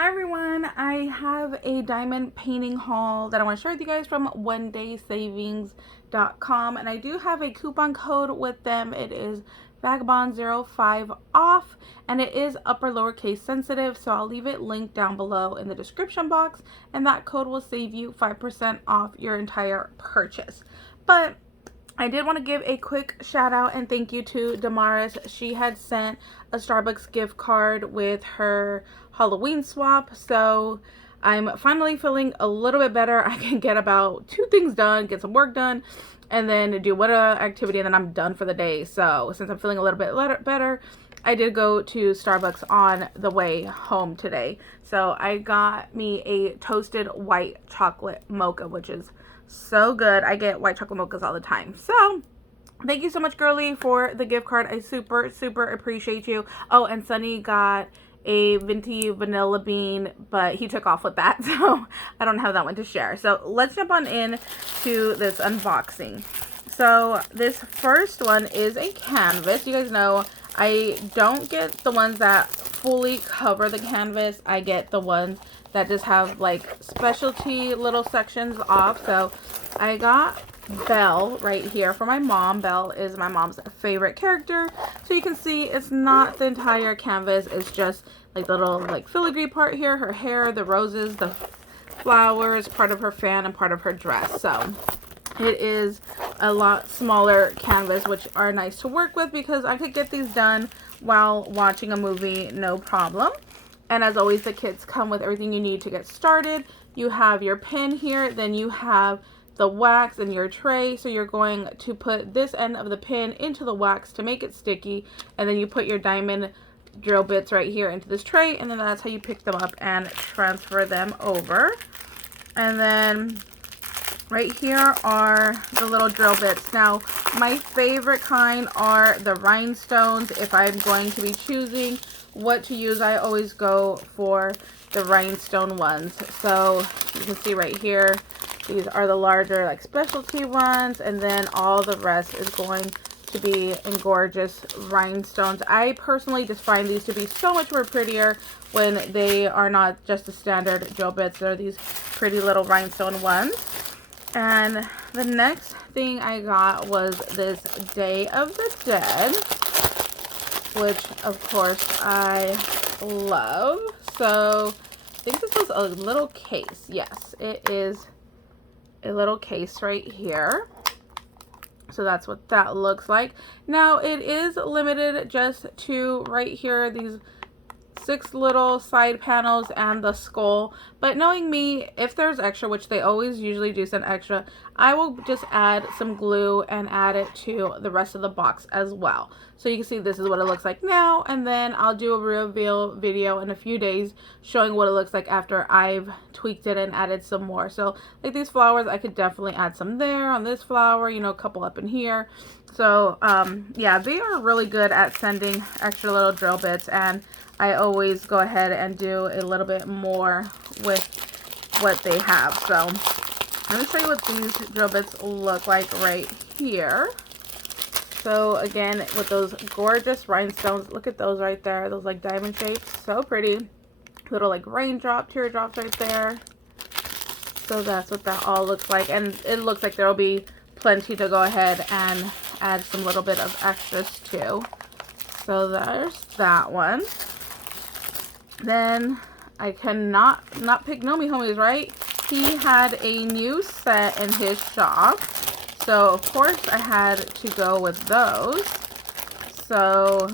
Hi everyone, I have a diamond painting haul that I want to share with you guys from onedaysavings.com, and I do have a coupon code with them. It is Vagabond05OFF, and it is upper lowercase sensitive, so I'll leave it linked down below in the description box, and that code will save you 5% off your entire purchase. But I did want to give a quick shout out and thank you to Damaris. She had sent a Starbucks gift card with her Halloween swap, so I'm finally feeling a little bit better. I can get about 2 things done, get some work done, and then do what activity, and then I'm done for the day. So since I'm feeling a little bit better, I did go to Starbucks on the way home today. So I got me a toasted white chocolate mocha, which is so good. I get white chocolate mochas all the time. So thank you so much, girly, for the gift card. I super appreciate you. Oh, and Sunny got a venti vanilla bean, but he took off with that, so I don't have that one to share. So let's jump on in to this unboxing. So this first one is a canvas. You guys know I don't get the ones that fully cover the canvas. I get the ones that just have like specialty little sections off. So I got Belle right here for my mom. Belle is my mom's favorite character. So you can see it's not the entire canvas. It's just like the little like filigree part here, her hair, the roses, the flowers, part of her fan, and part of her dress. So it is a lot smaller canvas, which are nice to work with because I could get these done while watching a movie, no problem. And as always, the kits come with everything you need to get started. You have your pen here, then you have the wax in your tray. So you're going to put this end of the pin into the wax to make it sticky, and then you put your diamond drill bits right here into this tray, and then that's how you pick them up and transfer them over. And then right here are the little drill bits. Now, my favorite kind are the rhinestones. If I'm going to be choosing what to use, I always go for the rhinestone ones. So you can see right here, these are the larger like specialty ones, and then all the rest is going to be in gorgeous rhinestones. I personally just find these to be so much more prettier when they are not just the standard drill bits. They're these pretty little rhinestone ones. And the next thing I got was this Day of the Dead, which of course I love. So I think this was a little case. Yes, it is a little case right here. So that's what that looks like. Now it is limited just to right here, these 6 little side panels and the skull, but knowing me, if there's extra, which they always usually do send extra, I will just add some glue and add it to the rest of the box as well. So you can see this is what it looks like now, and then I'll do a reveal video in a few days showing what it looks like after I've tweaked it and added some more. So like these flowers, I could definitely add some there on this flower, you know, a couple up in here. So yeah, they are really good at sending extra little drill bits, and I always go ahead and do a little bit more with what they have. So let me show you what these drill bits look like right here. So again, with those gorgeous rhinestones, look at those right there, those like diamond shapes, so pretty. Little like raindrop, teardrops right there. So that's what that all looks like, and it looks like there will be plenty to go ahead and add some little bit of extras to. So there's that one. Then I cannot not pick Nomi Homies, right? He had a new set in his shop, so of course I had to go with those. So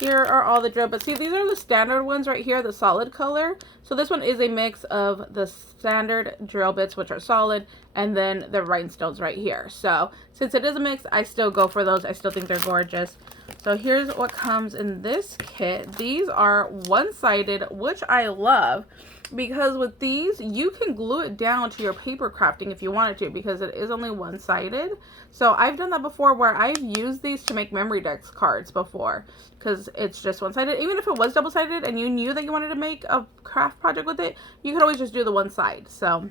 here are all the drill bits. See, these are the standard ones right here, the solid color. So this one is a mix of the standard drill bits, which are solid, and then the rhinestones right here. So since it is a mix, I still go for those. I still think they're gorgeous. So here's what comes in this kit. These are one-sided, which I love, because with these you can glue it down to your paper crafting if you wanted to, because it is only one-sided. So I've done that before, where I've used these to make memory decks cards before, because it's just one-sided. Even if it was double-sided and you knew that you wanted to make a craft project with it, you could always just do the one side. So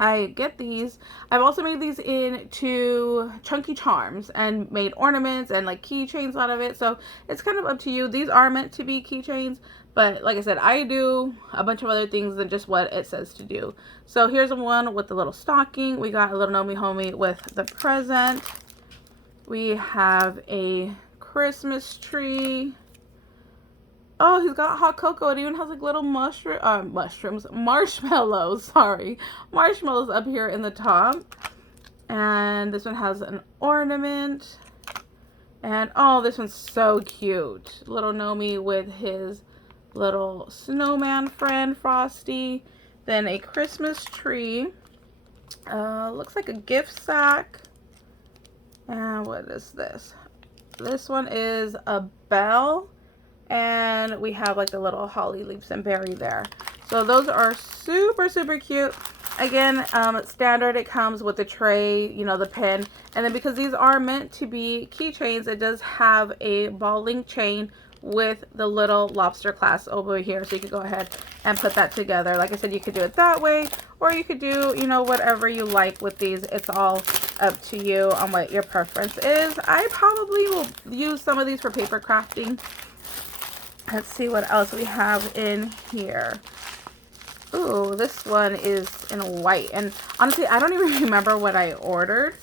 I get these. I've also made these into chunky charms and made ornaments and like keychains out of it. So it's kind of up to you. These are meant to be keychains, but like I said, I do a bunch of other things than just what it says to do. So here's one with the little stocking. We got a little Nomi Homie with the present. We have a Christmas tree. Oh, he's got hot cocoa. It even has like little marshmallows, sorry. Marshmallows up here in the top. And this one has an ornament. And oh, this one's so cute. Little Nomi with his little snowman friend, Frosty. Then a Christmas tree. Looks like a gift sack. And what is this? This one is a bell. And we have like the little holly leaves and berry there. So those are super, super cute. Again, standard, it comes with the tray, you know, the pin. And then because these are meant to be keychains, it does have a ball link chain with the little lobster clasp over here. So you could go ahead and put that together. Like I said, you could do it that way, or you could do, you know, whatever you like with these. It's all up to you on what your preference is. I probably will use some of these for paper crafting. Let's see what else we have in here. Ooh, this one is in white. And honestly, I don't even remember what I ordered.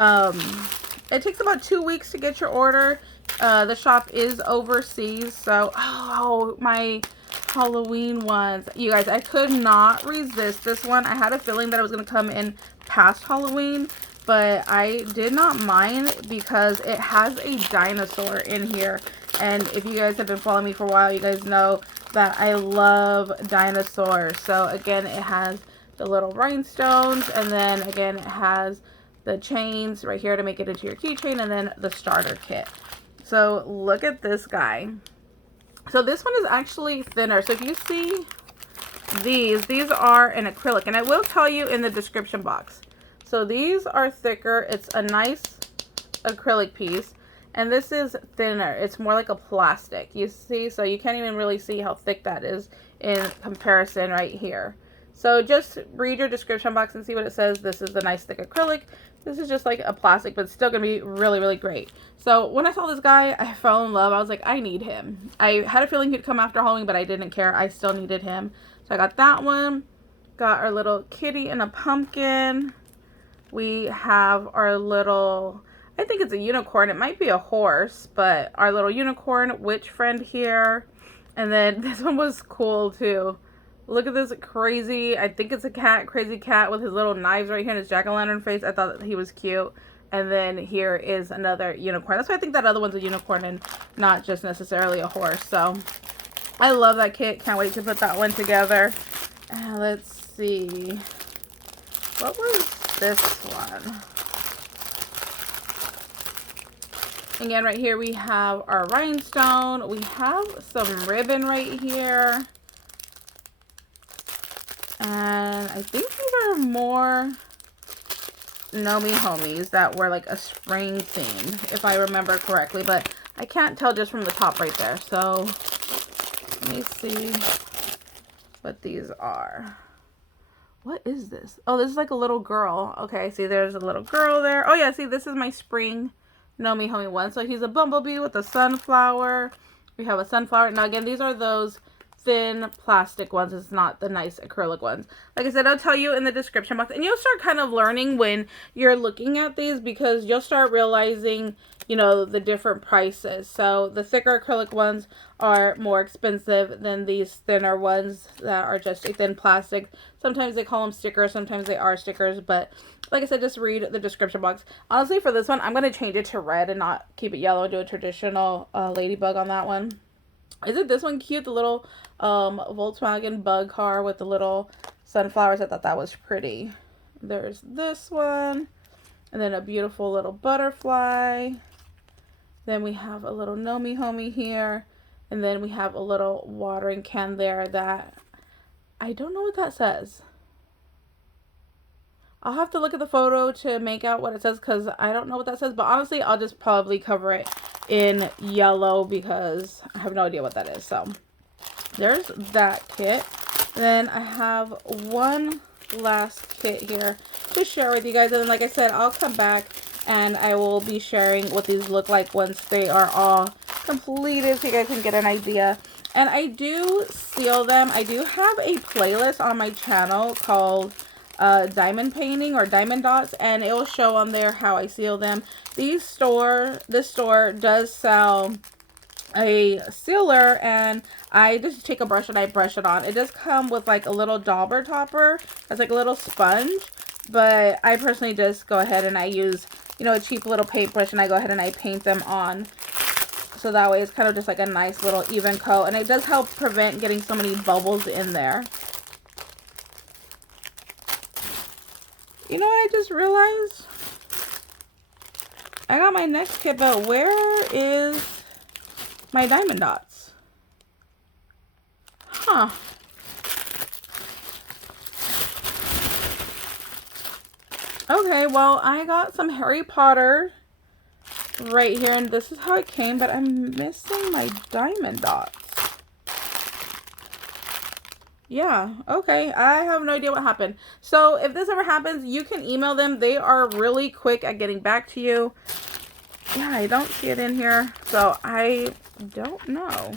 It takes about 2 weeks to get your order. The shop is overseas. So, oh, my Halloween ones. You guys, I could not resist this one. I had a feeling that it was going to come in past Halloween, but I did not mind because it has a dinosaur in here. And if you guys have been following me for a while, you guys know that I love dinosaurs. So again, it has the little rhinestones, and then again, it has the chains right here to make it into your keychain, and then the starter kit. So look at this guy. So this one is actually thinner. So if you see these are in acrylic, and I will tell you in the description box. So these are thicker. It's a nice acrylic piece. And this is thinner. It's more like a plastic. You see? So you can't even really see how thick that is in comparison right here. So just read your description box and see what it says. This is the nice thick acrylic. This is just like a plastic, but it's still going to be really, really great. So when I saw this guy, I fell in love. I was like, I need him. I had a feeling he'd come after Halloween, but I didn't care. I still needed him. So I got that one. Got our little kitty and a pumpkin. We have our little... I think it's a unicorn. It might be a horse, but our little unicorn witch friend here. And then this one was cool too. Look at this crazy, I think it's a cat, crazy cat with his little knives right here and his jack-o'-lantern face. I thought that he was cute. And then here is another unicorn. That's why I think that other one's a unicorn and not just necessarily a horse. So I love that kit. Can't wait to put that one together. Let's see. What was this one? Again, right here we have our rhinestone. We have some ribbon right here. And I think these are more Nomi Homies that were like a spring theme, if I remember correctly. But I can't tell just from the top right there. So let me see what these are. What is this? Oh, this is like a little girl. Okay, see there's a little girl there. Oh yeah, see this is my spring Nomi Homie one. So he's a bumblebee with a sunflower. We have a sunflower. Now again, these are those thin plastic ones. It's not the nice acrylic ones. Like I said, I'll tell you in the description box. And you'll start kind of learning when you're looking at these, because you'll start realizing, you know, the different prices. So the thicker acrylic ones are more expensive than these thinner ones that are just a thin plastic. Sometimes they call them stickers, sometimes they are stickers, but like I said, just read the description box. Honestly, for this one, I'm going to change it to red and not keep it yellow and do a traditional ladybug on that one. Isn't this one cute? The little Volkswagen bug car with the little sunflowers. I thought that was pretty. There's this one. And then a beautiful little butterfly. Then we have a little Nomi Homie here. And then we have a little watering can there that I don't know what that says. I'll have to look at the photo to make out what it says, because I don't know what that says. But honestly, I'll just probably cover it in yellow because I have no idea what that is. So there's that kit. Then I have one last kit here to share with you guys. And then, like I said, I'll come back and I will be sharing what these look like once they are all completed so you guys can get an idea. And I do seal them. I do have a playlist on my channel called diamond painting or diamond dots, and it will show on there how I seal them. This store does sell a sealer, and I just take a brush and I brush it on. It does come with like a little dauber topper. It's like a little sponge, but I personally just go ahead and I use, you know, a cheap little paintbrush, and I go ahead and I paint them on. So that way it's kind of just like a nice little even coat, and it does help prevent getting so many bubbles in there. You know what I just realized? I got my next kit, but where is my diamond dots? Huh. Okay, well, I got some Harry Potter right here, and this is how it came, but I'm missing my diamond dots. Yeah, okay, I have no idea what happened. So if this ever happens, you can email them. They are really quick at getting back to you. Yeah, I don't see it in here, so I don't know.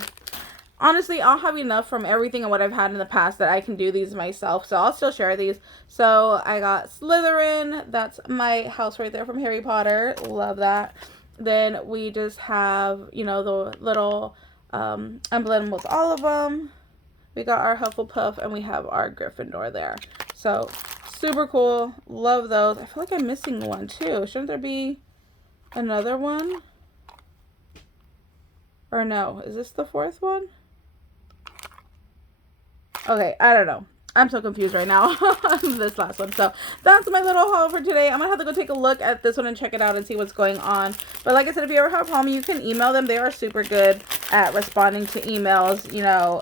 Honestly, I'll have enough from everything and what I've had in the past that I can do these myself, so I'll still share these. So I got Slytherin. That's my house right there from Harry Potter. Love that. Then we just have, you know, the little emblem with all of them. We got our Hufflepuff, and we have our Gryffindor there. So, super cool. Love those. I feel like I'm missing one, too. Shouldn't there be another one? Or no, is this the fourth one? Okay, I don't know. I'm so confused right now on this last one. So that's my little haul for today. I'm gonna have to go take a look at this one and check it out and see what's going on. But like I said, if you ever have a problem, you can email them. They are super good at responding to emails. You know,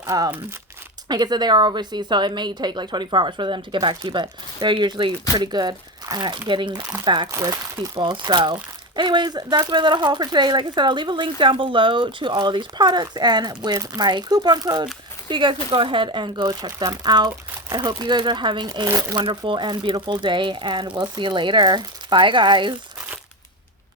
like I said, they are overseas, so it may take like 24 hours for them to get back to you, but they're usually pretty good at getting back with people. So anyways, that's my little haul for today. Like I said, I'll leave a link down below to all of these products and with my coupon code, so you guys can go ahead and go check them out. I hope you guys are having a wonderful and beautiful day, and we'll see you later. Bye, guys.